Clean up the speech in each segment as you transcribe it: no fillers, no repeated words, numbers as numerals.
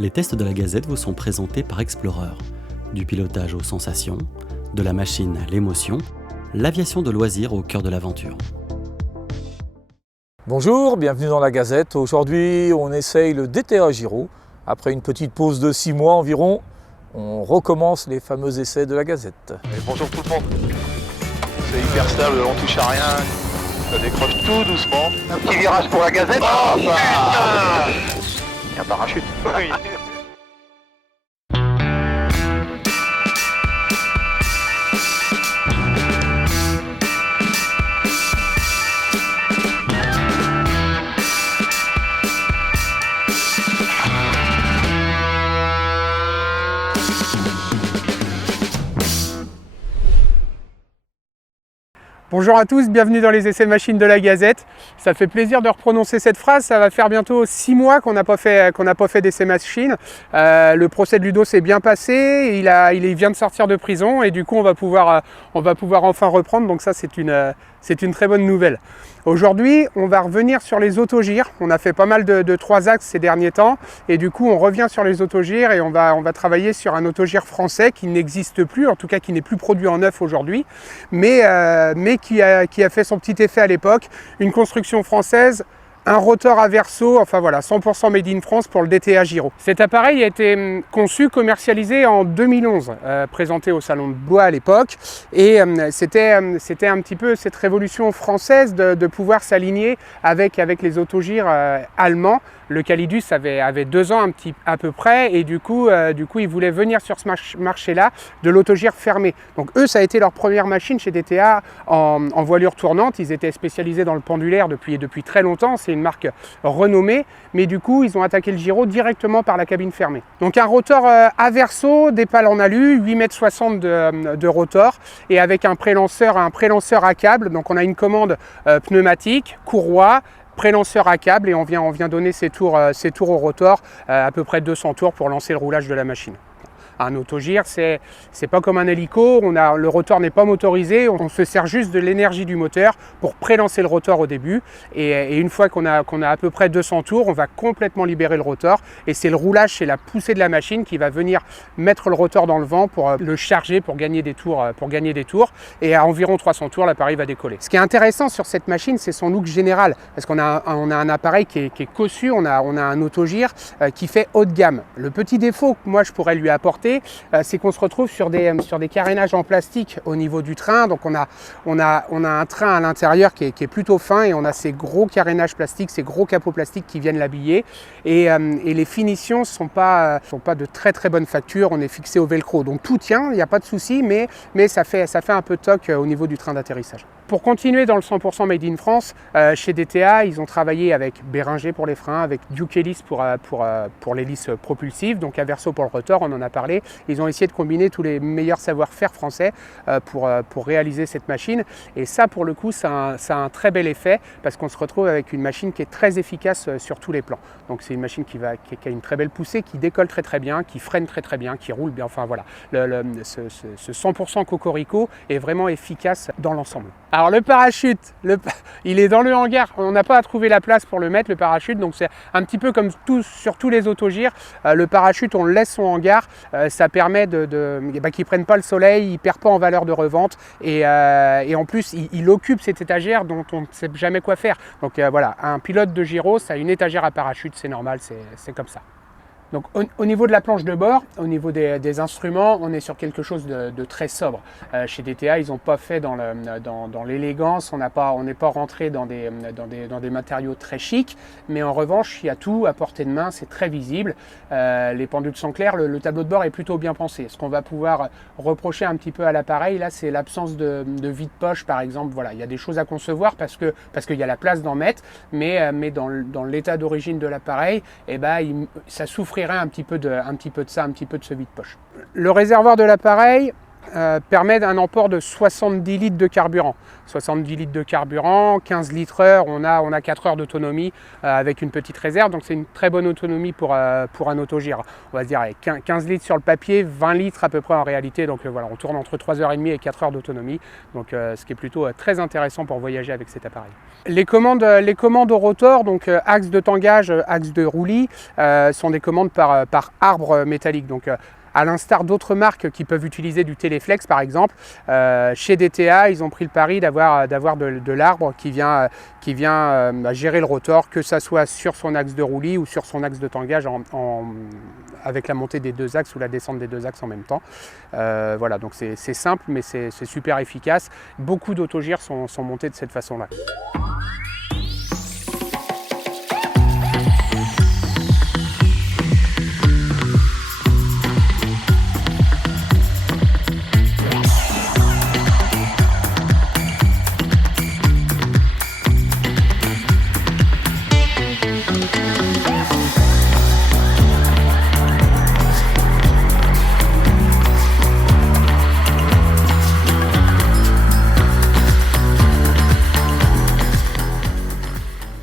Les tests de la Gazette vous sont présentés par Explorer. Du pilotage aux sensations, de la machine à l'émotion, l'aviation de loisirs au cœur de l'aventure. Bonjour, bienvenue dans la Gazette. Aujourd'hui, on essaye le DTA Giro. Après une petite pause de 6 mois environ, on recommence les fameux essais de la Gazette. Et bonjour tout le monde. C'est hyper stable, on touche à rien. Ça décroche tout doucement. Un petit virage pour la Gazette. Oh, putain. Il y a un parachute. Oui. Bonjour à tous, bienvenue dans les essais machines de la Gazette. Ça fait plaisir de reprononcer cette phrase, ça va faire bientôt 6 mois qu'on n'a pas fait d'essais machines. Le procès de Ludo s'est bien passé, il vient de sortir de prison et du coup on va pouvoir enfin reprendre, donc ça c'est une très bonne nouvelle. Aujourd'hui, on va revenir sur les autogyres. On a fait pas mal de 3 axes ces derniers temps et du coup on revient sur les autogyres et on va travailler sur un autogyre français qui n'existe plus, en tout cas qui n'est plus produit en neuf aujourd'hui, mais qui a fait son petit effet à l'époque. Une construction française, un rotor à verso, enfin voilà, 100% made in France pour le DTA Giro. Cet appareil a été conçu, commercialisé en 2011, présenté au Salon de Bois à l'époque, et c'était un petit peu cette révolution française de pouvoir s'aligner avec les autogyres allemands. Le Calidus avait 2 ans à peu près, et du coup ils voulaient venir sur ce marché-là de l'autogyre fermé. Donc eux, ça a été leur première machine chez DTA en voilure tournante. Ils étaient spécialisés dans le pendulaire depuis très longtemps. C'est une marque renommée, mais du coup ils ont attaqué le Giro directement par la cabine fermée. Donc un rotor à verso, des pales en alu, 8,60 m de rotor, et avec un prélanceur à câble. Donc on a une commande pneumatique, courroie, prélanceur à câble, et on vient donner ses tours au rotor, à peu près 200 tours pour lancer le roulage de la machine. Un autogyre, c'est pas comme un hélico, le rotor n'est pas motorisé, on se sert juste de l'énergie du moteur pour prélancer le rotor au début, et une fois qu'on a à peu près 200 tours, on va complètement libérer le rotor, et c'est le roulage, c'est la poussée de la machine qui va venir mettre le rotor dans le vent pour le charger, pour gagner des tours, et à environ 300 tours, l'appareil va décoller. Ce qui est intéressant sur cette machine, c'est son look général, parce qu'on a un appareil qui est cossu, on a un autogyre qui fait haut de gamme. Le petit défaut que moi je pourrais lui apporter, c'est qu'on se retrouve sur des carénages en plastique au niveau du train. Donc on a un train à l'intérieur qui est plutôt fin, et on a ces gros carénages plastiques, ces gros capots plastiques qui viennent l'habiller, et les finitions sont pas de très très bonne facture. On est fixé au velcro, donc tout tient, il n'y a pas de souci, mais ça fait un peu toc au niveau du train d'atterrissage. Pour continuer dans le 100% Made in France, chez DTA, ils ont travaillé avec Béringer pour les freins, avec Duke Hélice pour l'hélice propulsive, donc Averso pour le rotor, on en a parlé. Ils ont essayé de combiner tous les meilleurs savoir-faire français pour réaliser cette machine. Et ça, pour le coup, ça a un très bel effet, parce qu'on se retrouve avec une machine qui est très efficace sur tous les plans. Donc c'est une machine qui a une très belle poussée, qui décolle très très bien, qui freine très très bien, qui roule bien. Enfin voilà, ce 100% Cocorico est vraiment efficace dans l'ensemble. Alors le parachute, il est dans le hangar, on n'a pas à trouver la place pour le mettre, le parachute, donc c'est un petit peu comme sur tous les autogyres. Le parachute, on le laisse son hangar, ça permet qu'il ne prenne pas le soleil, il ne perd pas en valeur de revente, et en plus il occupe cette étagère dont on ne sait jamais quoi faire. Donc voilà, un pilote de Giro, ça a une étagère à parachute, c'est normal, c'est comme ça. Donc au niveau de la planche de bord, au niveau des instruments, on est sur quelque chose de très sobre. Chez DTA, ils n'ont pas fait dans l'élégance, on n'est pas rentré dans des matériaux très chics, mais en revanche, il y a tout à portée de main, c'est très visible. Les pendules sont claires, le tableau de bord est plutôt bien pensé. Ce qu'on va pouvoir reprocher un petit peu à l'appareil, là, c'est l'absence de vide-poche, par exemple. Voilà, il y a des choses à concevoir parce qu'il y a la place d'en mettre, mais dans l'état d'origine de l'appareil, ça souffrirait un petit peu de ce vide-poche. Le réservoir de l'appareil, permet un emport de 70 litres de carburant. 70 litres de carburant, 15 litres heure, on a 4 heures d'autonomie avec une petite réserve, donc c'est une très bonne autonomie pour un autogire. On va se dire 15 litres sur le papier, 20 litres à peu près en réalité, donc voilà, on tourne entre 3h30 et 4 heures d'autonomie, donc ce qui est plutôt très intéressant pour voyager avec cet appareil. Les commandes au rotor, donc axe de tangage, axe de roulis, sont des commandes par arbre métallique. Donc à l'instar d'autres marques qui peuvent utiliser du Téléflex par exemple, chez DTA ils ont pris le pari d'avoir de l'arbre qui vient gérer le rotor, que ça soit sur son axe de roulis ou sur son axe de tangage avec la montée des deux axes ou la descente des deux axes en même temps. Voilà, donc c'est simple mais c'est super efficace. Beaucoup d'autogires sont montés de cette façon-là.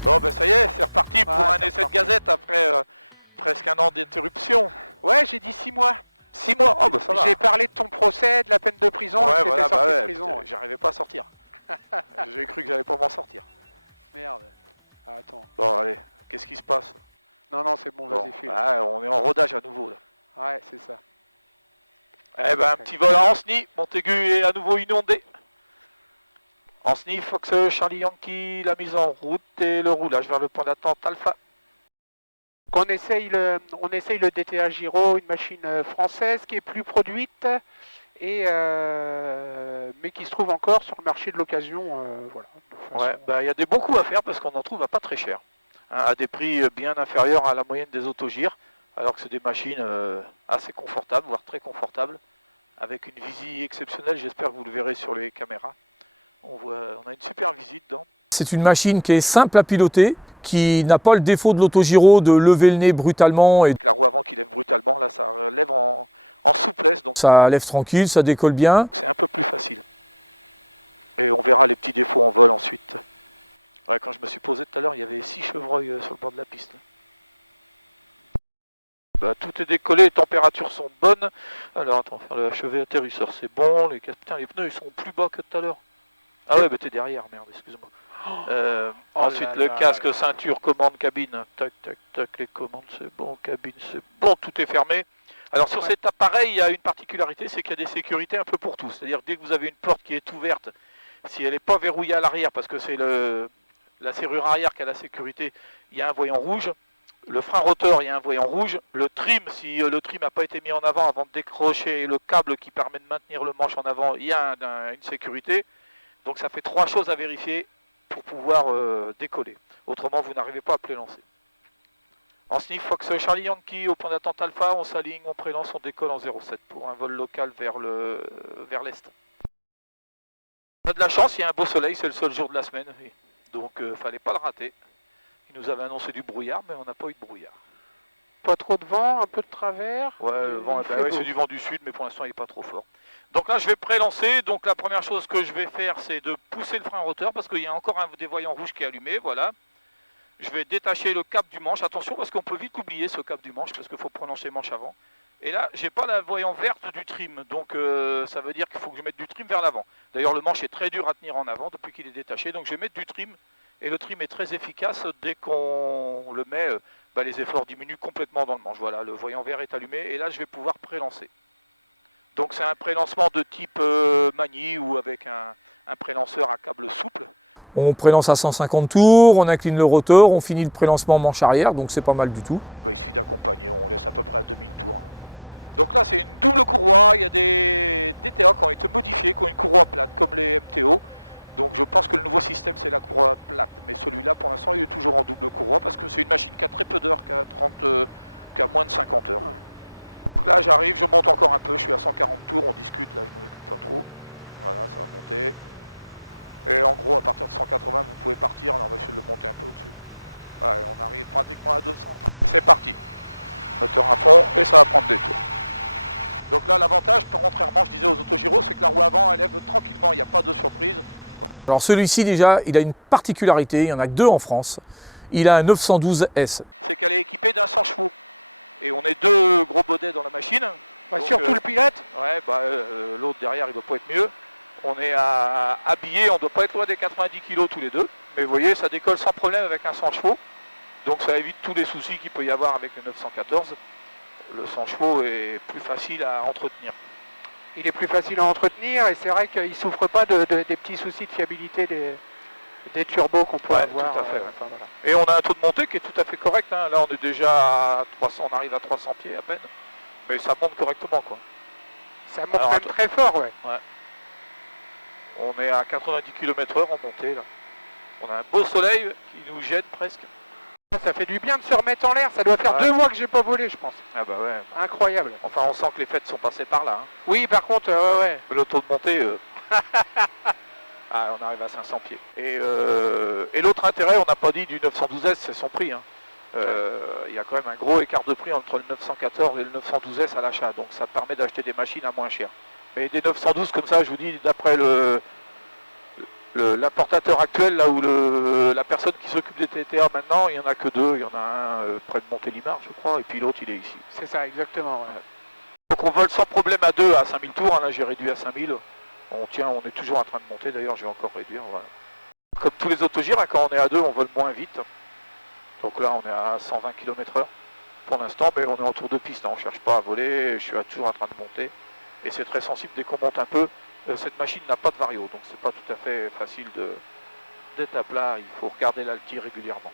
Bon ben ça y est, c'est reparti pour un essai de gazette après presque un an d'interruption. Ouais, j'ai dit 6 mois. 6 mois, oh bah ça va. J'ai parlé de ton procès, de la peine de prison, Ouais, et que voilà, t'étais sorti ouais, de prison. j'arrivais pas à sortir. J'ai cru que j'allais pas m'en sortir. Merde. Ah, attends. Bon allez, qu'est-ce qui se passe? Non, c'est bon, vas-y, file. On est en rodage à nouveau là. Ouais, c'est ça. Eh ben un petit vol à Anceny, Montaigu est à nouveau inondé. Anceny, Fox, Charlie Yankee, la mise en route et le roulage vers le point d'attente Alpha. On essaye le DTA Giro, une machine française qui est plus produite, mais qui se trouve encore sur le marché de l'occasion. Voilà, Ouais, bah, y a des beaux coups à faire parce qu'on en trouve à pas très cher. Hein, à des prix bien inférieurs à la moyenne des autogires, alors que c'est des machines assez confortables, voire très confortables, avec une visie exceptionnelle, j'espère que vous le verrez sur les caméras. On a une super visite dedans. C'est une machine qui est simple à piloter, qui n'a pas le défaut de l'autogiro de lever le nez brutalement. Et Avec la roue avant qui lève brutalement, là ça lève en souplesse, donc ça lève tranquille, ça décolle bien. c'est un peu plus facile. Et on verra les petits défauts en vol ensuite. Ouais, quand je me suis posé tout à l'heure, il y avait 6 chevreuils sur le bord de la piste. Bah, tout est décollé, les températures sont bonnes. Alors attends, faire le HEV atterrisseur, c'est bon. Putain, les pneus ils sont plus bas que tout à l'heure. Ah ouais, bah t'es derrière, merde, excuse-moi. Ensuite le casque, ceinture, commande, cabine. Tac, tac, tac, les commandes, c'est bon, cabine, c'est bon, tout est fermé. Alors sur cet appareil, il y a une particularité, c'est qu'il y a des sécurités un peu pour tout. C'est-à-dire dès que vous avez une porte qui est ouverte, si elle n'est pas verrouillée à l'arrière, parce que c'est la serrure arrière qui a la sécurité, il y a un voyant rouge. Le frein rotor, il y a un voyant rouge. Le trim, si le trim n'a pas été mis en avant de décrocher le câble qui permet de maintenir le manche en avant, il y a une sécurité. Donc ça fait 3 choses à vérifier pour pouvoir décoller. Autrement, vous n'arrivez pas à prélancer. En sniff, Fox Charlie Yankee, au point d'attente Alpha, on s'aligne, on prélance, on décolle en 07 pour un vol local vers l'est. On a de la chance, il y a un beau soleil, c'est le seul jour de la semaine. Donc fallait pas le rater. Il nous avait annoncé du brouillard, mais on n'a pas eu de brouillard. Pas trop de vent, un peu de travers. Ouais, le vent, c'est du vent du sud, mais pour l'instant il n'est pas trop fort. Donc là je vais prélancer, donc la première chose que je vais faire c'est de pousser le frein rotor parce qu'il y a encore des voyants rouges qui est allumé, voilà. Je vais détacher le cap du manche, attention parce qu'on peut vite oublier ce cap du manche parce qu'il faut prononcer les manches avant. Et là j'ai pas la voyant verte du trim, donc ça veut dire qu'il faut que je mette du trim vers l'avant. D'ailleurs le manche est très dur à tenir en avant depuis qu'il est détaché, donc je vais mettre du trim. Et le trim est très efficace, dès qu'on le met, les efforts diminuent complètement dans le manche. Voilà, le voyant vert est allumé et là je vais pouvoir prélancer. Donc c'est un prélancement de type Magny ou avec un prélanceur à câble souple. On prélance à 150 tours, on incline le rotor, on finit le prélancement manche arrière, donc c'est pas mal du tout. Il suffit d'accompagner, on laisse à peu près à 2000 tours. Donc là c'est une double courroie, il y a des DTA qui ont été modifiés, qui ont une courroie plate comme les MTO. Donc je pense que le nouveau système c'est la courroie plate, mais celui-là pour l'instant il est toujours en double courroie parce que c'est une machine qui a très peu d'heures, qui a moins de 50 heures. Ouais. Donc là j'arrive, je monte encore un peu, je suis à 140 tours, on discute, là je m'en occupe pas trop. Voilà, ça va monter. Et en gros à partir de 180 vous pouvez partir, alors on va essayer de le monter un peu au-dessus. Ouais, on arrive pratiquement à 200. C'est parti. Moteur à fond et ça va prendre des tours. Donc là, l'avantage, contrairement, je disais aux autogyros, c'est que la roue avant, elle lève tranquillement, il n'y a pas de surprise. Alors celui-ci déjà, il a une particularité, il n'y en a que 2 en France. Il a un 912S. C'est qu'elle est équipée d'un 100 chevaux. Et on est 2 gros bodets dans la machine. Ouais, surtout le pilote. Ouais, l'autre derrière, il ne doit pas être mieux. On est habillé, on ne doit pas être loin des 90 kg tous les deux. Mais vous voyez, ça décolle sans problème avec un 100 chevaux. Donc ça évite tous les soucis qu'il peut y avoir avec le 914. Le 100 chevaux est plus facile à entretenir. Il est plus facile à entretenir et c'est vrai qu'il ne souffre pas des petits soucis de fiabilité des turbos qu'on peut avoir. Tout à fait, enfin, voilà. Et on a un taux de montée qui est tout à fait correct. Hein. Là, on est déjà à 300, on arrive à 300 pieds à peine. Mais ça monte correctement, quoi. Ça monte même très fort, ouais. On est à 90 km/h en montée, là. On a un beau soleil qui nous gêne presque. Ça fait du bien de se remettre en l'air. Ça doit faire 2 mois que j'ai pas volé, je pense. Ah bah ouais. Incroyable. Enfin, on sent que les fêtes sont passées par là. Hein. Oui, par contre, ouais. Le taux de montée, on arrive à 500 pieds. Et l'autre intérêt, on n'a pas dit du 912S, c'est son prix. Hein. Il y a quand même un gros écart de prix entre le 914 et le 912S à l'achat. Donc ça permet d'acheter des machines à moins cher. Mais des 912 comme ça, je vous dis, d'après l'importateur actuel, là où la personne qui s'occupe des TTA maintenant, il n'y en a que 2. Il y en a un près de Montélimar, je crois, et puis l'autre, il est ici. C'est ça, exactement. Ouais. Donc on vole sans problème à 2 à 5000 tours. Hein, là, j'ai réduit à 5000. On est toujours en train de monter. D'ailleurs, je vais encore réduire. Voilà. Comme tous les autogyres, hein, quand on est à 2, on vole moins vite. Donc là, on est à 120 km/h pour l'instant, mais on est en tour de piste. Hein, on ne cherche pas à voler. Je suis toujours en train de monter. Et c'est très sensible dès qu'on monte un peu. Cette machine n'a pas de vario, donc c'est pas tout à fait facile d'être à plat, il faut regarder l'alti régulièrement.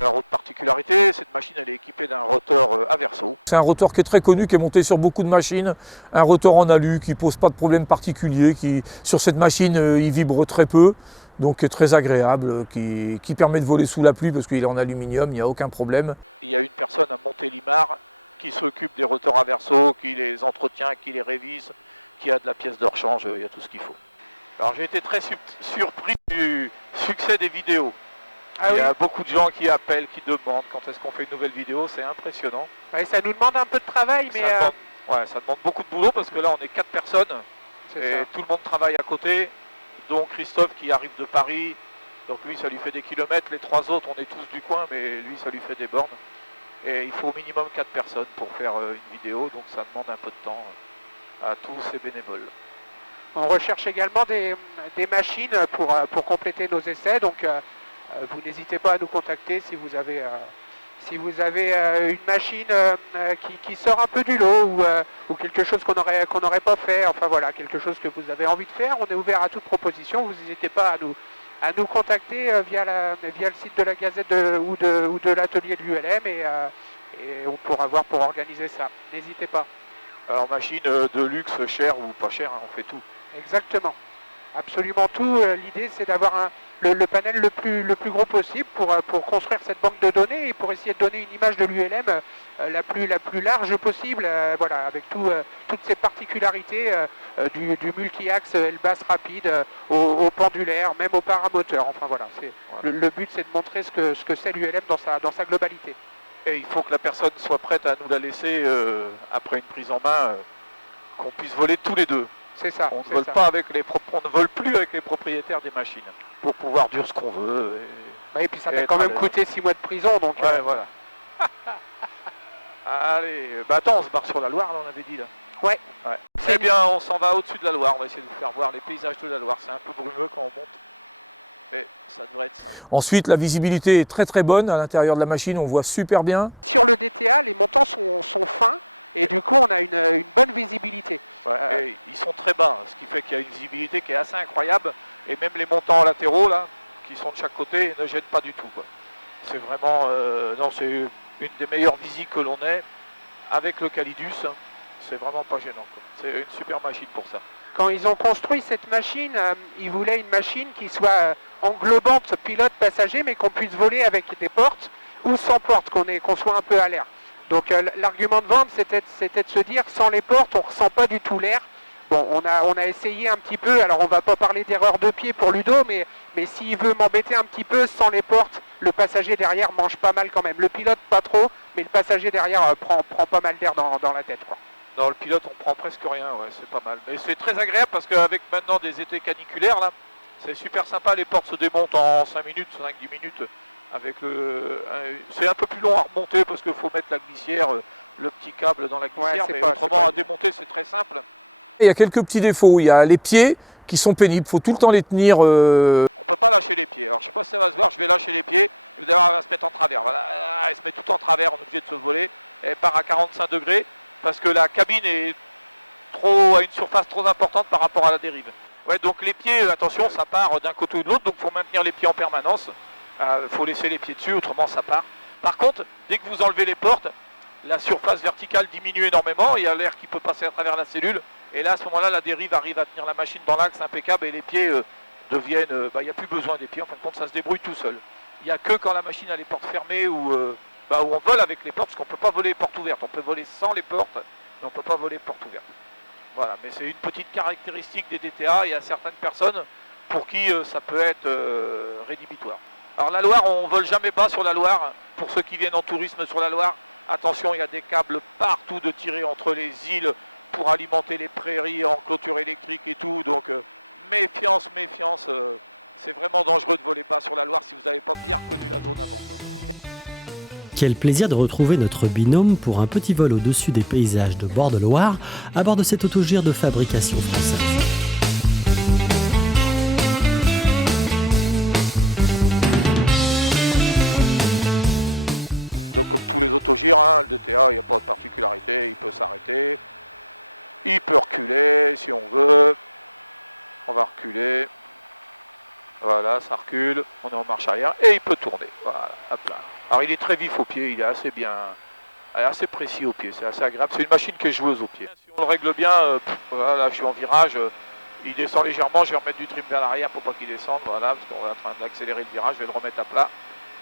Alors, autre particularité, cette machine elle est équipée d'un rotor à verso. C'est un rotor qui est très connu, qui est monté sur beaucoup de machines. Un rotor en alu qui ne pose pas de problème particulier, qui sur cette machine il vibre très peu, donc est très agréable, qui permet de voler sous la pluie parce qu'il est en aluminium, il n'y a aucun problème. Il y a une personne à Montélimar qui s'occupe des rotors à verso, qui les entretient, qui les révise, qui a de la pièce de rechange, il y a tout ce qu'il faut. Alors j'ai été très surpris du succès des vidéos. Il y a beaucoup de gens qui appellent, qui demandent quand est-ce qu'on fait une nouvelle vidéo, c'est impressionnant. Ouais, ça nous demande un peu de travail, mais... Ça demande beaucoup de boulot parce que là on est 4 personnes et tout le monde travaille à côté, dont Christophe qui arrive de Paris, donc lui ça lui fait des kilomètres, les 3 autres on est tous du coin mais lui ça lui fait des bornes. Et il faut au minimum 4 personnes pour faire une vidéo, donc ça demande un peu de temps à tous ces bénévoles. On recherche également des machines pour compléter nos essais, donc vous n'hésitez pas à nous contacter si vous avez une machine qui sort un peu du lot ou quelque chose qu'on n'aurait pas fait, enfin voilà, quelque chose que vous avez envie de faire. On est ouvert à toute proposition, vous n'hésitez pas à nous contacter via le site de la Gazette ou de l'atelier de l'ULM et on pourra voir pour organiser ça. N'hésitez pas. Alors machine de luxe, chère ou pas chère, hein, on fait tout. Exactement. Absolument tout. L'idée c'est d'avoir le panel le plus gros possible pour construire cette banque de données et pour essayer de donner une image de l'ULM la plus large possible, voilà, avec toutes ces particularités du multi-axe L-basse rapide au pendulaire, même au paramoteur. Enfin voilà, le but c'est de montrer ce que c'est l'ULM dans sa globalité. Et il faut que la personne soit prête à nous la laisser après une prise en main, qu'on puisse voler tous les deux. C'est ça. On ne vole plus avec les propriétaires des machines pour pouvoir dire ce qu'on veut. Et puis ça t'a quand même coûté 6 mois de prison, donc. Ouais, voilà. Allez, attends, on se barre sur la Loire, là, on avait dit là. Ouais. Eh bien, on s'en va au-dessus de la Loire. On va essayer de vous faire voir les paysages de la Loire. C'est un peu brumeux quand on monte. Mais ça devrait être simple. Ensuite, la visibilité est très très bonne à l'intérieur de la machine, on voit super bien. Sur le DTA, les montants sont fins et du coup on a une bonne visibilité. Et ils sont très bas, ce qui fait qu'il y a une visibilité qui est assez incroyable. Et même les montants latéraux là, qui sont de chaque côté, ne gênent pas du tout. C'est vraiment, c'est une des meilleures visies que l'on ait avec le Calidus. C'est vraiment pas gênant. C'est une super machine pour ça. Quand ils ont construit cette machine, ils voulaient une machine qui soit englobante pilote-passager, mais qu'on puisse voler avec des portes ou sans porte, qu'on soit un peu à l'air. Donc l'argument de vente, c'était de se dire, sans les portes, on ne ressent pas du tout l'air. Bon, on a essayé un petit peu, alors on ne va pas parler d'erreur de pied pour Ludo, mais s'il veut m'embêter un petit peu, sans les portes, le passager derrière mange pas mal quand même. Le pilote pas trop, mais le passager derrière prend pas mal d'air dans la tête, quoi. Non, le pilote, on prend presque rien, ouais, c'est pas mal. Mais c'est très agréable parce qu'avec maintenant des étés caniculaires, là, c'est super sympa. Les portes se démontent en 5 minutes, 5-10 minutes. C'est un peu plus long à remonter parce qu'il faut mettre la glissière, le petit câble dans la glissière, mais autrement à démonter, c'est très simple. Il y a quelques petits défauts. Il y a les pieds qui sont pénibles. Il faut tout le temps les tenir. On ne peut pas lâcher les pieds. Alors je sais pas si ça va se voir, je vais lâcher les pieds. Vous allez voir, elle va se mettre en travers. Voilà, elle se met tout en travers, on est obligé de se voler. Elle part à 45 degrés parce que la cabine a une surface trop importante par rapport à la dérive. Ouais, donc les pieds, attention, ça part d'un côté ou de l'autre, donc il faut maintenir les pieds en permanence. Faut laisser les pieds dessus, autrement ça part. Par contre, dès que vous enlevez les portes, la surface verticale diminue énormément, il y a l'air qui peut passer à travers la cellule, et là à ce moment-là la dérive arrive à tenir la machine dans l'axe impeccable et les pieds deviennent, il n'y a plus besoin des pieds, en fin de compte ça se débrouille tout seul. Il n'y a que quand la machine a les portes fermées où on vole avec les portes, parce qu'on ne peut pas voler les portes ouvertes, on peut voler sans les portes, mais on ne peut pas voler les portes ouvertes. Voilà, mais c'est une petite caractéristique des DTA, il y a certaines personnes pour qui ça peut être rédhibitoire. Alors la Loire, on ne vole jamais bas sur la Loire. Pour ceux qui viennent en tourisme sur la Loire, attention, il y a des câbles partout de tirés entre les îles pour alimenter les prairies en clôture électrique et tout. Donc méfiance, méfiance. C'est vraiment dangereux de voler bas sur la Loire si vous n'avez pas bien reconnu la zone avant, quoi. Quel plaisir de retrouver notre binôme pour un petit vol au-dessus des paysages de bord de Loire à bord de cet autogire de fabrication française. Donc comme tous les autogires, le DTA, il n'y a pas de particularité, il peut s'arrêter, il peut reculer si on veut, on va reculer, voilà, ça recule, on est en marche arrière et il peut tourner, voilà, hop là. Alors il est très vif au pied, il est assez précis au pied, c'est assez agréable, c'est une machine qui est joueuse au pied. Si on le règle bien, voilà, je suis en virage, il descend légèrement, je vais remettre du trim vers l'arrière pour pas qu'il descende, voilà, parce qu'on est en train d'accélérer le virage, je vais le remettre à plat.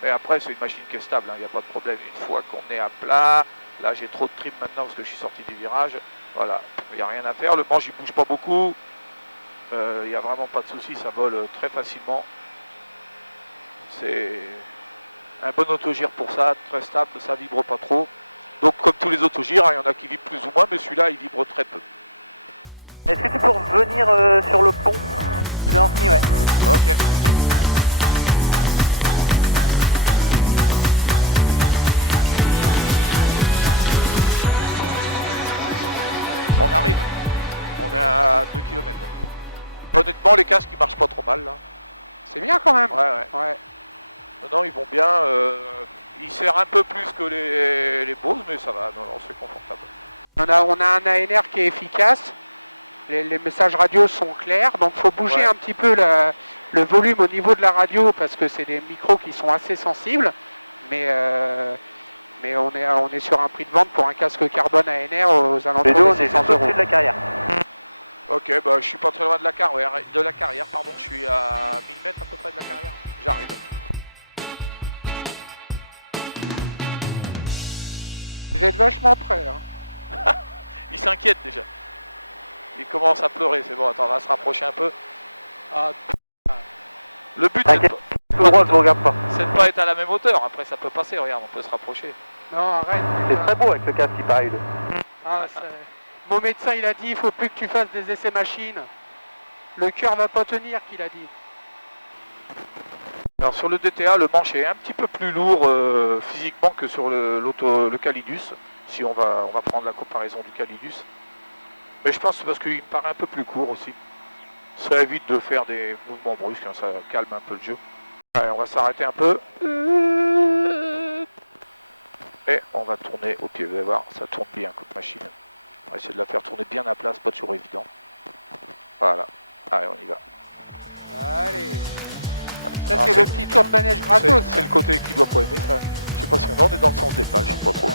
Et après, c'est une machine qui est stable, il n'y a pas de problème. Une fois qu'on est à plat, là j'ai trop de trim maintenant parce que je suis sorti du virage. Voilà, il n'y a rien à faire. Le manche, il ne bouge pas beaucoup. Il n'y a vraiment pas de souci, ça vole très facilement. C'est un bon autogire pour ça, très stable, ça vibre pas trop. Donc comme tous les autogires, il y en a qui vibrent plus ou moins, mais celui-là, il vibre très peu. Est-ce que tu peux revenir sur le pont de Ancenis, ouais. Ok. On arrive, on est à 2 km. Honnêtement, les casques ils marchent pas trop mal là. C'est bien quand même. Ouais. Non, ils vont bien. Ils serrent un peu plus que les Bose, mais ça va, non, c'est confortable. On a un ANR qui est efficace. Les messages radio sont clairs, donc il faut bouger un petit peu le volume au niveau de la radio parce que c'est des micros qui sont assez sensibles. Mais on est sur un prix de vente pour un casque carbone ANR aux alentours de 600 €. Au-dessus de la carrière. Ok, je suis pas très loin de la carrière, je suis à 1000 mètres à peu près de la carrière. J'arrive. Vous êtes vachement près. Hein. Il s'inquiète déjà. Il commence à pleurer, c'est bon, attends, on va se rapprocher un peu. Le but c'est de pas être à la même hauteur, après ça peut passer, regarde, on peut se rapprocher. Non, arrête. C'est très beau avec le casque qui pareil. Mon médecin il a dit il faut plus que tu fasses des essais machines. Le cœur va pas tenir, qu'il a dit. Alors sur le DTA, le manche est un petit peu plus lourd physiquement que sur le Calidus, si on va prendre la comparaison du Calidus. Mais je pense que c'est parce qu'il me paraît un peu plus court aussi. Ça évite de faire des mouvements brusques, ça calme un peu le jeu. Ouais, on va s'arrêter un peu. Et on va tourner au pied, vous allez voir, ça tourne bien comme machine. On va essayer de la faire tourner bien à plat, c'est pas toujours évident. Voilà, allez on y va. Allez. Ça c'est le petit tour de manège gratos. C'est le côté qui doit pas aimer ça. Je sais pas si on est dans le sens des pales, je sais pas trop. Ouais.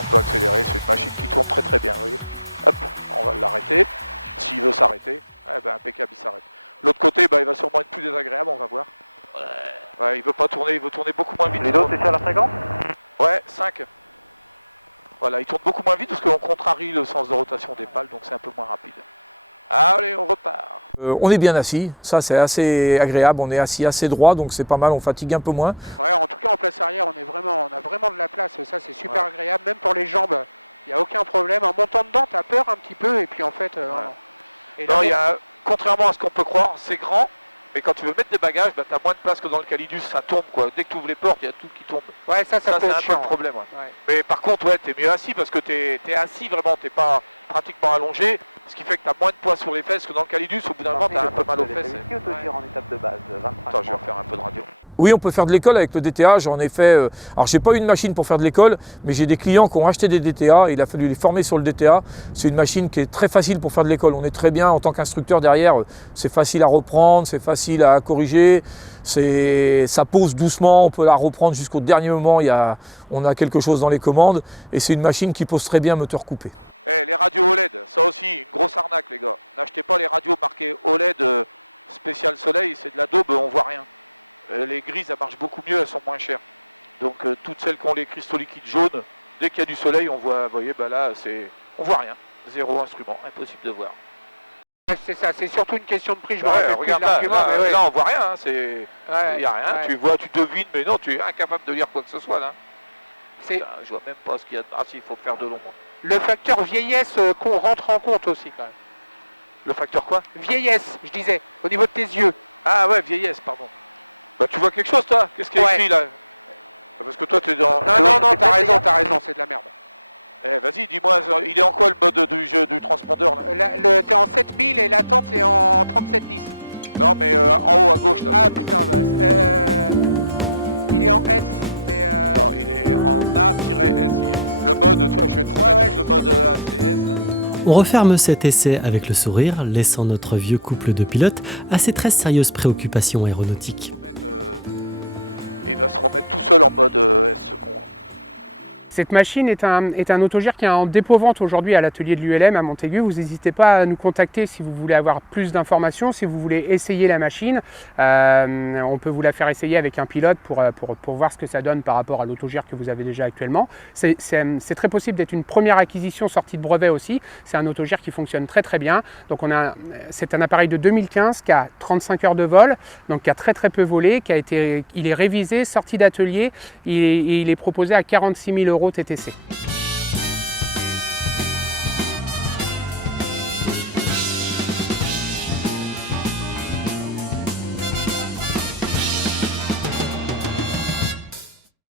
On peut accélérer, c'est une machine qui tourne très très bien, vous voyez. Hop, on va l'arrêter. S'il veut s'arrêter, impeccable, il s'arrête. L'autre côté, il va sûrement être plus désagréable, on va voir. Ouais, il veut pas tourner, il veut tourner beaucoup moins vite. Ludo, c'est sur la fréquence ? Ouais, 5. Voilà, il tourne beaucoup moins vite parce qu'on contrarie le sens de rotation des pales, donc c'est un peu moins rapide. Allez, on repart. On est bien assis, ça c'est assez agréable, on est assis assez droit, donc c'est pas mal, on fatigue un peu moins. Ouais, en tout cas en place arrière, on a vraiment de la place, ça c'est super agréable, même pour les jambes. Il n'y a aucun problème. En montant dedans, tu as peur un petit peu, et puis en fait, non. Et là, Non, contrairement à ce qu'on peut croire, c'est grand, mais quand tu veux mettre des bagages, bah, tu as moins de place que dans le Calidus, ça tombe quoi. Dès que tu ouvres les portes, il y a tout qui tombe. Ouais, ça peut c'est être un peu chiant. le problème. Ouais. Ouais. Mais par contre, ouais, t'es mieux assis parce que t'es assis vraiment, t'es pas pratiquement allongé, ce qui fait que tu as moins de poids sur les fesses que dans le Calidus. Au bout d'un moment, tu as un peu mal aux fesses. Autogire en étape de base, 25. Attends, je vais refaire un peu de radio. Oui, on peut faire de l'école avec le DTA. J'en ai fait. Alors, j'ai pas eu une machine pour faire de l'école, mais j'ai des clients qui ont acheté des DTA. Il a fallu les former sur le DTA. C'est une machine qui est très facile pour faire de l'école. On est très bien en tant qu'instructeur derrière. C'est facile à reprendre, c'est facile à corriger. Ça pose doucement. On peut la reprendre jusqu'au dernier moment. On a quelque chose dans les commandes. Et c'est une machine qui pose très bien moteur coupé. Les radios OLED, ça aussi, une grosse arnaque, les gars. N'achetez pas les radios marquées OLED spécial soleil, c'est de la daube, on voit rien. Les grises, ça marche beaucoup mieux, elles sont moins chères. Donc toutes celles qui ont les cristaux liquides jaunes, dès qu'il y a du soleil, on voit, vous voyez, bah là, on voit rien. Zéro instrument, impossible de voir. C'est ça, c'est surtout une question de prix. Je me Ouais, rappelle plus regarde de l'argument, mais ouais. là, on voit rien, il n'y a rien. Ouais. Tu vois, tu devines, mais non, tu es incapable de lire quoi que ce soit là. C'est Je vois même pas ce qu'il y a. Ah si, il faut faire de l'ombre. le facteur vieillesse qu'on rentre en compte aussi quand même. Le facteur quoi? Vieillesse, je disais, au niveau de tes yeux. Ah ouais, vieillesse, pardon. Bah tu vois quelque chose toi? Qu'est-ce qu'il y a écrit là? Parce que toi tu es dans... Non, t'as raison, c'est de la merde. Eh vas-y, dis-moi, il est en quoi le mode du transpondeur là? T'es en 7000 et l'attente est en 3710. Non mais en haut à gauche là. Ah putain, il est en S, mais... Non, il est en A-S. Le mode, toi je vais trouver le mode ACS là. On referme cet essai avec le sourire, laissant notre vieux couple de pilotes à ses très sérieuses préoccupations aéronautiques. Il va se remettre tout seul en mode S second. Cette machine est un autogire qui est en dépôt-vente aujourd'hui à l'atelier de l'ULM à Montaigu. Vous n'hésitez pas à nous contacter si vous voulez avoir plus d'informations, si vous voulez essayer la machine. On peut vous la faire essayer avec un pilote pour voir ce que ça donne par rapport à l'autogire que vous avez déjà actuellement. C'est très possible d'être une première acquisition sortie de brevet aussi. C'est un autogire qui fonctionne très très bien. Donc c'est un appareil de 2015 qui a 35 heures de vol, donc qui a très très peu volé, il est révisé, sorti d'atelier et il est proposé à 46 000 € TTC.